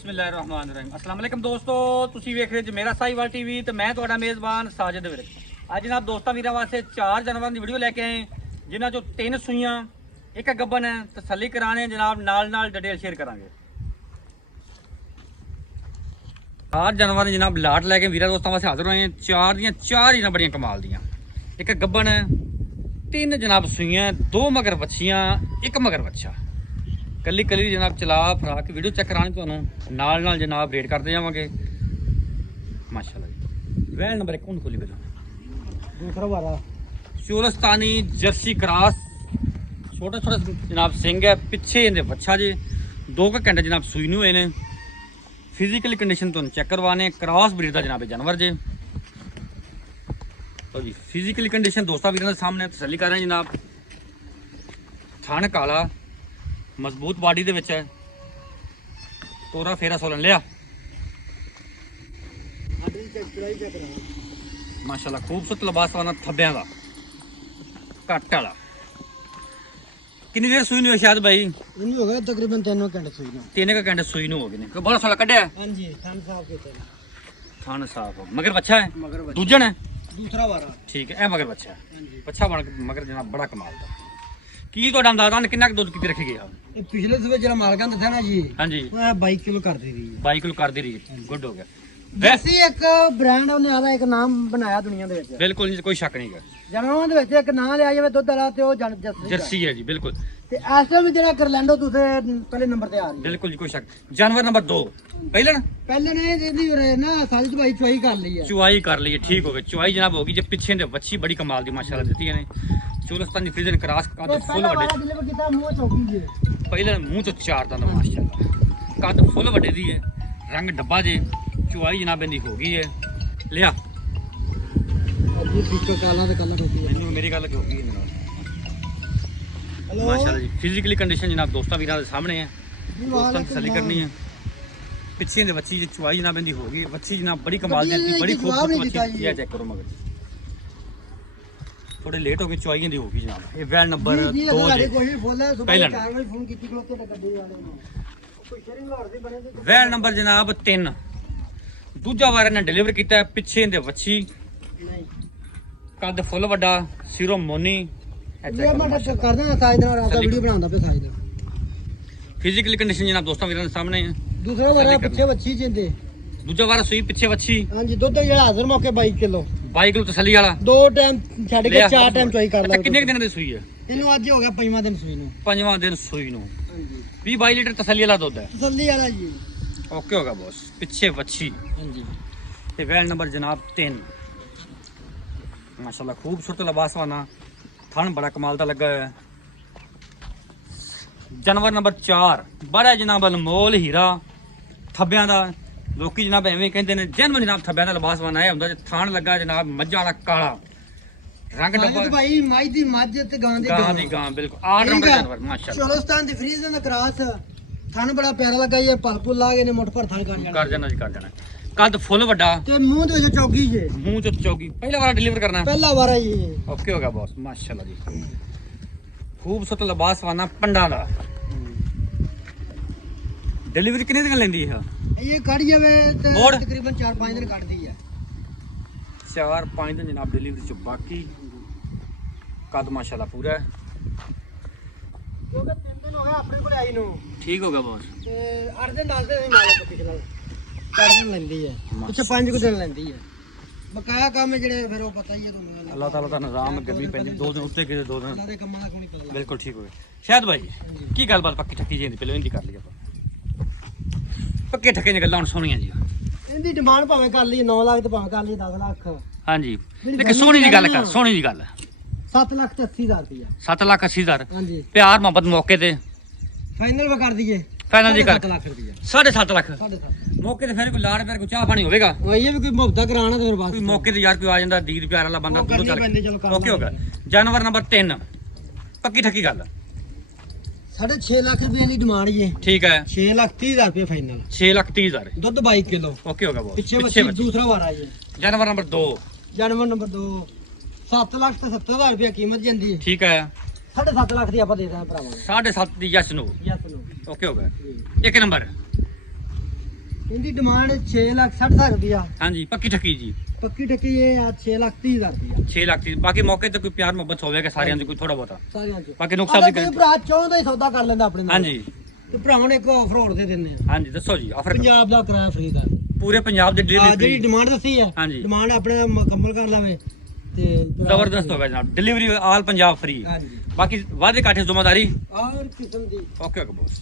ਬਿਸਮਿਲ੍ਲਾਹਿਰਰਹਿਮਾਨਿਰਰਹੀਮ। अस्सलाम वालेकुम ਦੋਸਤੋ, ਤੁਸੀਂ ਵੇਖ ਰਹੇ ਜੀ ਮੇਰਾ ਸਾਈਵਾਲ ਟੀਵੀ ਤੇ ਮੈਂ ਤੁਹਾਡਾ ਮੇਜ਼ਬਾਨ ਸਾਜਿਦ ਵਿਰਕ। ਅੱਜ ਜਨਾਬ ਦੋਸਤਾਂ ਵੀਰਾਂ ਵਾਸਤੇ 4 ਜਾਨਵਰਾਂ ਦੀ ਵੀਡੀਓ ਲੈ ਕੇ ਆਏ, ਜਿਨ੍ਹਾਂ ਚੋਂ 3 ਸੂਈਆਂ ਇੱਕ ਗੱਬਨ ਹੈ। ਤਸੱਲੀ ਕਰਾਣੇ ਜਨਾਬ, ਨਾਲ ਡਿਟੇਲ ਸ਼ੇਅਰ ਕਰਾਂਗੇ। 4 ਜਾਨਵਰਾਂ ਦੀ ਜਨਾਬ ਲਾਟ ਲੈ ਕੇ ਵੀਰਾਂ ਦੋਸਤਾਂ ਵਾਸਤੇ ਹਾਜ਼ਰ ਹੋਏ। 4 ਦੀਆਂ 4 ਹੀ ਨਾ ਬੜੀਆਂ ਕਮਾਲ ਦੀਆਂ। ਇੱਕ ਗੱਬਨ ਹੈ, 3 ਜਨਾਬ ਸੂਈਆਂ, 2 ਮਗਰ ਬੱਚੀਆਂ, ਇੱਕ ਮਗਰ ਬੱਚਾ। ਕੱਲੀ ਕੱਲੀ ਜਨਾਬ ਚਲਾ ਫਰਾ ਕੇ ਵੀਡੀਓ ਚੈੱਕ ਕਰਾਣੀ ਤੁਹਾਨੂੰ, ਨਾਲ ਜਨਾਬ ਰੇਟ ਕਰਦੇ ਜਾਵਾਂਗੇ। ਮਾਸ਼ਾਅੱਲਾ ਜੀ। ਵੈਲ ਨੰਬਰ 1 ਕੌਣ ਖੋਲੀ ਪਹਿਲਾਂ? दूसरा वाला ਚੋਲਸਤਾਨੀ ਜਰਸੀ ਕ੍ਰਾਸ, ਛੋਟਾ ਜਨਾਬ ਸਿੰਘ ਹੈ, ਪਿੱਛੇ ਇਹਦੇ ਬੱਚਾ ਜੇ। 2 ਘੰਟੇ ਜਨਾਬ ਸੂਈ ਨੂੰ ਹੋਏ ਨੇ। ਫਿਜ਼ੀਕਲ ਕੰਡੀਸ਼ਨ ਤੁਹਾਨੂੰ ਚੈੱਕ ਕਰਵਾਣੇ। ਕ੍ਰਾਸ ਬਰੀਡ ਦਾ ਜਨਾਬ ਜਾਨਵਰ ਜੇ। ਲਓ ਜੀ, ਫਿਜ਼ੀਕਲ ਕੰਡੀਸ਼ਨ ਦੋਸਤਾਂ ਵੀਰਾਂ ਦੇ ਸਾਹਮਣੇ ਤਸੱਲੀ ਕਰ ਰਹੇ ਜਨਾਬ। ਥਣ ਕਾਲਾ, ਮਜ਼ਬੂਤ ਬਾਡੀ ਦੇ ਵਿੱਚ ਹੈ। ਤੋਰਾ ਫੇਰਾ ਸੋਲਨ ਲਿਆ ਮਾਸ਼ਾਅੱਲਾ। ਖੂਬਸੂਰਤ ਲਿਬਾਸ ਵਾਲਾ ਥੱਬਿਆਂ ਦਾ ਕੱਟ ਵਾਲਾ। ਕਿੰਨੀ ਦੇਰ ਸੂਈ ਨੂੰ ਸ਼ਾਇਦ ਬਾਈ? इनमें हो गया तकरीबन 3 घंटे सुई ना। 3 ਘੰਟੇ ਸੂਈ ਨੂੰ ਹੋ ਗਏ ਨੇ। ਕੋਈ ਬੜਾ ਸਾਲਾ ਕੱਢਿਆ? हां जी थान साहब के थे। ਥਣ ਸਾਫ ਮਗਰ ਬੱਚਾ ਹੈ। मगर बच्चा ਦੂਜਣ ਹੈ। दूसरा वाला ਠੀਕ ਹੈ, ਇਹ ਮਗਰ ਬੱਚਾ ਹੈ। हां जी ਬੱਚਾ ਬਣ ਕੇ ਮਗਰ ਜਨਾਬ ਬੜਾ ਕਮਾਲ ਦਾ। ਕੀ ਤੁਹਾਡਾ ਅੰਦਾਜ਼ਾ ਕਿੰਨਾ ਕੁ ਦੁੱਧ ਕਿਤੇ ਰੱਖੀ ਗਿਆ? ये पिछले सुबह जरा मालकां था ना जी, ਹਾਂਜੀ, वो 22 किलो कर दी रही है। 22 ਕਿਲੋ ਕਰਦੀ ਰਹੀ। ਗੁੱਡ ਹੋ ਗਿਆ। जैसे एक ब्रांड ਉਹਨੇ ਆਦਾ ਇੱਕ ਨਾਮ ਬਣਾਇਆ ਦੁਨੀਆ ਦੇ ਵਿੱਚ। ਬਿਲਕੁਲ ਜੀ, ਕੋਈ ਸ਼ੱਕ ਨਹੀਂ ਹੈ। ਜਾਨਵਰਾਂ ਦੇ ਵਿੱਚ ਇੱਕ ਨਾਂ ਲਿਆ ਜਾਵੇ ਦੁੱਧ ਵਾਲਾ ਤੇ ਉਹ ਜਰਸੀ ਹੈ ਜੀ, ਬਿਲਕੁਲ ਤੇ ਇਸ ਟਾਈਮ ਜਿਹੜਾ ਕਰਲੈਂਡੋ ਦੂਸਰੇ ਪਹਿਲੇ ਨੰਬਰ ਤੇ ਆ ਰਹੀ ਹੈ। ਬਿਲਕੁਲ ਜੀ, ਕੋਈ ਸ਼ੱਕ। ਜਾਨਵਰ ਨੰਬਰ 2 ਪਹਿਲਣ ਪਹਿਲੇ ਨੇ ਇਹਦੀ ਨਾ ਸਾਲੀ ਚਵਾਈ ਚਵਾਈ ਕਰ ਲਈ ਹੈ। ਚੁਆਈ ਕਰ ਲਈ ਹੈ। ਠੀਕ ਹੋ ਗਿਆ। ਚੁਆਈ ਜਨਾਬ ਹੋ ਗਈ ਜੇ। ਪਿੱਛੇ ਦੇ ਵੱਛੀ ਬੜੀ ਕਮਾਲ ਦੀ ਮਾਸ਼ਾਅੱਲਾ ਦਿੱਤੀ ਨੇ। ਚੋਲਸਤਾਨੀ ਫ੍ਰੀਜ਼ਨ ਕ੍ਰਾਸ ਕੱਦ ਫੁੱਲ ਪਹਿਲਾ ਵੱਡੇ। ਵਾਲਾ ਡਿਲੀਵਰ ਕੀਤਾ ਮੂੰਹ ਚੌਕੀ ਜੀ। ਪਹਿਲੇ ਮੂੰਹ ਤੋਂ 4 ਦੰਦ ਮਾਸ਼ਾਅੱਲਾ। ਕੱਦ ਫੁੱਲ ਵੱਡੇ ਦੀ ਹੈ। ਰੰਗ ਡੱਬਾ ਜੇ। ਚੁਆਈ ਜਨਾਬ ਇਹਦੀ ਹੋ ਗਈ ਹੈ। ਲਿਆ ਅੱਜੀ ਪਿੱਛੇ ਕਾਲਾ ਤੇ ਕਲਰ ਹੋ ਗਈ ਹੈ। ਮੈਨੂੰ ਮੇਰੀ ਗੱਲ ਹੋ ਗਈ ਹੈ ਹੈਲੋ ਮਾਸ਼ਾਅੱਲਾ ਜੀ। ਫਿਜ਼ੀਕਲੀ ਕੰਡੀਸ਼ਨ ਜਨਾਬ ਦੋਸਤਾਂ ਵੀਰਾਂ ਦੇ ਸਾਹਮਣੇ ਹੈ। ਦੋਸਤਾਂ ਨੂੰ ਤਸੱਲੀ ਕਰਨੀ ਹੈ। ਪਿੱਛੇ ਦੇ ਬੱਚੀ ਦੀ ਚੁਆਈ ਜਨਾਬ ਇਹਦੀ ਹੋ ਗਈ। ਬੱਚੀ ਜਨਾਬ ਬੜੀ ਕਮਾਲ ਦੀ, ਬੜੀ ਖੂਬਸੂਰਤ ਬੱਚੀ। ਇਹ ਚੈੱਕ ਕਰੋ ਮਗਰ ਥੋੜੇ ਲੇਟ ਹੋ ਗਏ। ਚੁਆਈ ਦੀ ਹੋ ਗਈ ਜਨਾਬ। ਇਹ ਵੈਲ ਨੰਬਰ 2 ਸਾਡੇ ਜੇ। ਕੋਈ ਬੋਲਿਆ ਸੁਬਹ ਪਹਿਲਾਂ 4 ਵਜੇ ਫੋਨ ਕੀਤੀ ਕੋਲ ਤੇ ਗੱਡੀ ਵਾਲੇ ਨੂੰ ਕੋਈ ਸ਼ੇਰਿੰਗ ਲਾਹੌਰ ਦੇ ਬਣੇ ਤੇ ਵੈਲ ਨੰਬਰ ਜਨਾਬ 3। ਦੂਜਾ ਵਾਰ ਇਹਨੇ ਡਿਲੀਵਰ ਕੀਤਾ ਹੈ। ਪਿੱਛੇ ਦੇ ਵੱਛੀ, ਨਹੀਂ ਕੱਦ ਫੁੱਲ ਵੱਡਾ, ਸਿਰੋਂ ਮੋਨੀ। ਇਹ ਮੈਂ ਕਰਦਾ ਸਾਜ ਦਾ ਰਾਤ ਦਾ ਵੀਡੀਓ ਬਣਾਉਂਦਾ ਪਿਆ ਸਾਜ ਦਾ। ਫਿਜ਼ੀਕਲ ਕੰਡੀਸ਼ਨ ਜਨਾਬ ਦੋਸਤਾਂ ਵੀਰਾਂ ਦੇ ਸਾਹਮਣੇ ਹੈ। ਦੂਸਰਾ ਵਾਲਾ ਪਿੱਛੇ ਵੱਛੀ ਜਿੰਦੇ। ਦੂਜਾ ਵਾਰ ਸੂਈ ਪਿੱਛੇ ਵੱਛੀ। ਹਾਂਜੀ ਦੁੱਧ ਜਿਹੜਾ ਹਾਜ਼ਰ ਮੌਕੇ 22 ਕਿਲੋ। 22 ਕਿਲੋ ਤਸੱਲੀ ਵਾਲਾ। 2 ਟਾਈਮ ਛੱਡ ਕੇ 4 ਟਾਈਮ ਚੋਈ ਕਰ ਅੱਛਾ, ਲਾ। ਕਿੰਨੇ ਕੁ ਦਿਨਾਂ ਦੀ ਸੂਈ ਹੈ? ਇਹਨੂੰ ਅੱਜ ਹੋ ਗਿਆ 5ਵਾਂ ਦਿਨ ਸੂਈ ਨੂੰ। 5ਵਾਂ ਦਿਨ ਸੂਈ ਨੂੰ। ਹਾਂਜੀ 20-22 ਲੀਟਰ ਤਸੱਲੀ ਵਾਲਾ ਦੁੱਧ ਹੈ। ਤਸੱਲੀ ਵਾਲਾ ਜੀ। ਓਕੇ ਹੋਗਾ ਬੋਸ। ਪਿੱਛੇ ਵੱਛੀ ਹਾਂਜੀ ਤੇ ਵੈਲ ਨੰਬਰ ਜਨਾਬ 3 ਮਾਸ਼ਾਅੱਲਾ। ਖੂਬਸੂਰਤ ਲਿਬਾਸ ਵਾਲਾ ਥਣ ਬੜਾ ਕਮਾਲ ਦਾ ਲੱਗਾ ਹੋਇਆ ਹੈ। ਜਾਨਵਰ ਨੰਬਰ 4 ਬੜਾ ਜਨਾਬ ਅਨਮੋਲ ਹੀਰਾ ਥੱਬਿਆਂ ਦਾ। ਲੋਕੀ ਜਨਾਬ ਐਵੇਂ ਕਹਿੰਦੇ ਨੇ, ਜਨਮ ਜਨਾਬ ਥੱਬਿਆਂ ਦਾ ਲਿਬਾਸ ਵਾਲਾ ਇਹ ਹੁੰਦਾ ਜੇ ਥਣ ਲੱਗਾ ਜਨਾਬ ਮੱਝਾਂ ਵਾਲਾ ਕਾਲਾ ਰੰਗ ਡੱਬਾ। ਭਾਈ ਮਾਈ ਦੀ ਮੱਝ ਤੇ ਗਾਂ ਦੀ ਗਾਂ ਦੀ ਗਾਂ, ਬਿਲਕੁਲ ਆਲ ਰਾਉਂਡਰ ਜਾਨਵਰ ਮਾਸ਼ਾਅੱਲਾ। ਚੋਲਸਤਾਨ ਦੀ ਫਰੀਜ਼ ਦਾ ਕਰਾਸ ਥਣ ਬੜਾ ਪਿਆਰਾ ਲੱਗਾ। ਇਹ ਪਲਪੁਲ ਲਾ ਗਏ ਨੇ ਮੁੱਠ ਭਰ ਥਣ ਕਰ ਕਰ ਜਾਣਾ ਜੀ, ਕਰ ਜਾਣਾ। ਕੱਦ ਫੁੱਲ ਵੱਡਾ, ਤੇ ਮੂੰਹ ਦੇ ਵਿੱਚ ਚੌਕੀ ਜੇ। ਮੂੰਹ ਚ ਚੌਗੀ। ਪਹਿਲਾ ਵਾਰ ਡਿਲੀਵਰ ਕਰਨਾ। ਪਹਿਲਾ ਵਾਰ ਜੀ। ਓਕੇ ਹੋ ਗਿਆ ਬॉस ਮਾਸ਼ਾਅੱਲਾ ਜੀ। ਖੂਬਸੂਰਤ ਲਿਬਾਸ ਵਾਲਾ ਪੰਡਾ ਦਾ। ਡਿਲੀਵਰੀ ਕਿੰਨੇ ਦਿਨ ਲੈਂਦੀ ਹੈ? ਇਹ ਕੱਢ ਜਾਵੇ ਤੇ ਮੋੜ? ਤਕਰੀਬਨ 4-5 ਦਿਨ ਕੱਢਦੀ ਹੈ। 4-5 ਦਿਨ ਜਨਾਬ ਡਿਲੀਵਰੀ ਚ। ਬਾਕੀ ਕੱਦ ਮਾਸ਼ਾਅੱਲਾ ਪੂਰਾ ਹੈ। ਕਿਉਂਕਿ 3 ਦਿਨ ਹੋ ਗਏ ਆਪਣੇ ਕੋਲ ਆਈ ਨੂੰ ਠੀਕ ਹੋ ਗਿਆ ਬॉस। ਤੇ 8 ਦਿਨ ਦੱਸਦੇ ਨੇ ਮਾਲਕ ਪਿਛਲਾ 4 ਦਿਨ ਲੈਂਦੀ ਹੈ। ਪਿੱਛੇ 5 ਦਿਨ ਲੈਂਦੀ ਹੈ। ਬਕਾਇਆ ਕੰਮ ਜਿਹੜੇ ਫਿਰ ਉਹ ਪਤਾ ਹੀ ਹੈ ਤੁਹਾਨੂੰ। ਅੱਲਾਹ ਤਾਲਾ ਦਾ ਨਿਜ਼ਾਮ। ਗਰਮੀ ਪੈਂਦੀ 2 ਦਿਨ ਉੱਤੇ ਕਿਤੇ 2 ਦਿਨ। ਅੱਲਾ ਦੇ ਕੰਮਾਂ ਦਾ ਕੋਈ ਨਹੀਂ ਪਤਾ। ਬਿਲਕੁਲ ਠੀਕ ਹੋ ਗਿਆ। ਸ਼ਾਇਦ ਭਾਈ ਕੀ ਗੱਲਬਾਤ ਪੱਕੀ ਠੱਕੀ ਜਾਂਦੀ ਪਹਿਲਾਂ ਇਹਦੀ ਕਰ ਲਈ ਆਪਾਂ। ਪੱਕੇ ਠੱਕੇ ਦੀਆਂ ਗੱਲਾਂ ਹੁਣ ਸੋਹਣੀਆਂ ਜੀ। ਇਹਦੀ ਡਿਮਾਂਡ ਭਾਵੇਂ ਕਰ ਲਈ 9 ਲੱਖ ਤੇ ਭਾਵੇਂ ਕਰ ਲਈ 10 ਲੱਖ। ਹਾਂਜੀ ਲੇਕਿਨ ਸੋਹਣੀ ਦੀ ਗੱਲ ਕਰ, ਸੋਹਣੀ ਦੀ ਗੱਲ। 7 ਲੱਖ ਤੇ 80,000 ਰੁਪਇਆ। 7,80,000 ਹਾਂਜੀ ਪਿਆਰ ਮੁਹੱਬਤ ਮੌਕੇ ਤੇ ਫਾਈਨਲ ਵਾ ਕਰ ਦਈਏ। ਫਾਈਨਲ ਦੀ ਗੱਲ 7 ਲੱਖ ਰੁਪਇਆ। 7.5 ਲੱਖ 7.5 ਮੌਕੇ ਤੇ ਫਿਰ ਕੋਈ ਲਾੜ ਪਿਆਰ ਕੋਈ ਚਾਹ ਪਾਣੀ ਹੋਵੇਗਾ। ਉਹ ਇਹ ਵੀ ਕੋਈ ਮੁਹੱਬਤ ਕਰਾਣਾ ਤੇ ਫਿਰ ਬਸ ਕੋਈ ਮੌਕੇ ਤੇ ਯਾਰ ਕੋਈ ਆ ਜਾਂਦਾ ਦੀਦ ਪਿਆਰ ਵਾਲਾ ਬੰਦਾ ਉਹ ਦੂਰੋਂ ਚੱਲ ਕਰਨੀ ਪੈਂਦੀ, ਚਲੋ ਕਰ ਓਕੇ ਹੋ ਗਿਆ। ਜਾਨਵਰ ਨੰਬਰ 3 ਪੱਕੀ ਠੱਕੀ ਗੱਲ। 6.5 ਲੱਖ ਰੁਪਏ ਦੀ ਡਿਮਾਂਡ ਜੀ। ਠੀਕ ਹੈ। 6,30,000 ਰੁਪਏ ਫਾਈਨਲ। 6,30,000 ਦੁੱਧ 22 ਕਿਲੋ। ਓਕੇ ਹੋ ਗਿਆ ਬਹੁਤ। ਪਿੱਛੇ ਬੱਚੀ ਦੂਸਰਾ ਵਾਰ ਆ ਜੀ। ਜਾਨਵਰ ਨੰਬਰ 2 ਜਾਨਵਰ ਨੰਬਰ 2 7 ਲੱਖ ਤੇ 70,000 ਰੁਪਏ ਕੀਮਤ ਜਾਂਦੀ ਹੈ। ਠੀਕ ਹੈ। 7.5 ਲੱਖ ਦੀ ਆਪਾਂ ਦੇ ਦਾਂ ਭਰਾਵਾਂ ਨੂੰ। 7.5 ਦੀ ਯਸ ਨੂੰ। ਯਸ ਨੂੰ ਓਕੇ ਹੋ ਗਿਆ। ਇੱਕ ਨੰਬਰ ਇਹਦੀ ਡਿਮਾਂਡ 6,60,000 ਰੁਪਇਆ। ਹਾਂਜੀ ਪੱਕੀ ਠੱਕੀ ਜੀ। ਪੱਕੀ ਠੱਕੀ ਇਹ 6,30,000 ਰੁਪਇਆ। 6 ਲੱਖ ਦੀ ਬਾਕੀ ਮੌਕੇ ਤੇ ਕੋਈ ਪਿਆਰ ਮੁਹੱਬਤ ਹੋਵੇਗਾ ਸਾਰਿਆਂ ਦੇ ਕੋਈ ਥੋੜਾ ਬਹੁਤਾ। ਸਾਰਿਆਂ ਚ ਬਾਕੀ ਨੁਕਸਾਨ ਦੀ ਕੋਈ ਭਰਾ ਚਾਹੁੰਦਾ ਹੀ ਸੌਦਾ ਕਰ ਲੈਂਦਾ ਆਪਣੇ ਨਾਲ। ਹਾਂਜੀ ਤੇ ਭਰਾਵਾਂ ਨੇ ਇੱਕ ਆਫਰ ਹੋਰ ਦੇ ਦਿੰਦੇ ਆ। ਹਾਂਜੀ ਦੱਸੋ ਜੀ ਆਫਰ ਪੰਜਾਬ ਦਾ ਕਿਰਾਇਆ ਫ੍ਰੀ ਕਰ। ਪੂਰੇ ਪੰਜਾਬ ਦੇ ਜਿਹੜੀ ਡਿਲੀਵਰੀ ਡਿਮਾਂਡ ਦੱਸੀ ਹੈ ਹਾਂਜੀ। ਡਿਮਾਂਡ ਆਪਣੇ ਮੁਕੰਮਲ ਕਰ ਲਵੇ ਤੇ ਜ਼ਬਰਦਸਤ ਹੋਗਾ ਜਨਾਬ। Delivery all Punjab free. ਹਾਂਜੀ ਬਾਕੀ ਵਾਅਦੇ ਕਾਠੇ ਜ਼ਿੰਮੇਵਾਰੀ ਔਰ ਕਿਸਮ ਦੀ ਓਕੇ ਓਕੇ ਬੋਸ।